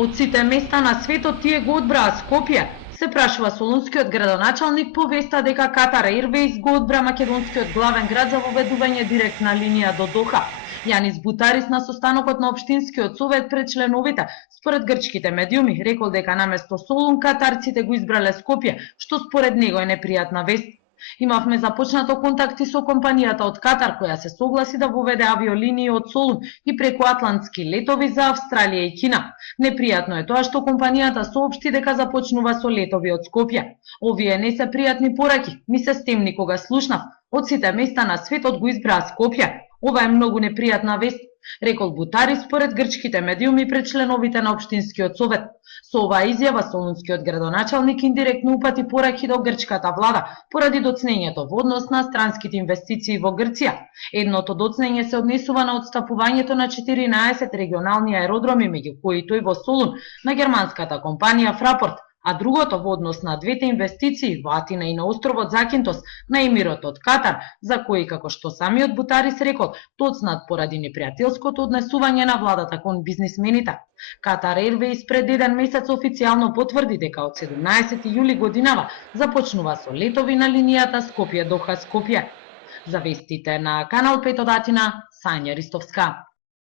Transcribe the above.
Од сите места на светот тие го одбраа Скопје, се прашува солунскиот градоначалник по веста дека Катар Airways го одбра македонскиот главен град за воведување директна линија до Доха. Јанис Бутарис на состанокот на општинскиот совет пред членовите, според грчките медиуми, рекол дека наместо Солун катарците го избрале Скопје, што според него е непријатна вест. Имавме започнато контакти со компанијата од Катар, која се согласи да воведе авиолинии од Солун и преку атлантски летови за Австралија и Кина. Непријатно е тоа што компанијата соопшти дека започнува со летови од Скопје. Овие не се пријатни пораки, ми се стемни кога слушнав. Од сите места на светот го избраа Скопје. Ова е многу непријатна вест, рекол Бутарис според грчките медиуми пред членовите на општинскиот совет. Со оваа изјава солунскиот градоначалник индиректно упати пораки до грчката влада поради доцнењето во однос на странските инвестиции во Грција. Едното доцнење се однесува на отстапувањето на 14 регионални аеродроми, меѓу кои тој во Солун на германската компанија Fraport, а другото во однос на двете инвестиции во Атина и на островот Закинтос на Емирот од Катар, за кои, како што самиот Бутарис рекол, доцнат поради непријателското однесување на владата кон бизнисмените. Катар Airways пред еден месец официјално потврди дека од 17 јули годинава започнува со летови на линијата Скопје-Доха-Скопје. За вестите на Канал 5 од Атина, Сања Ристовска.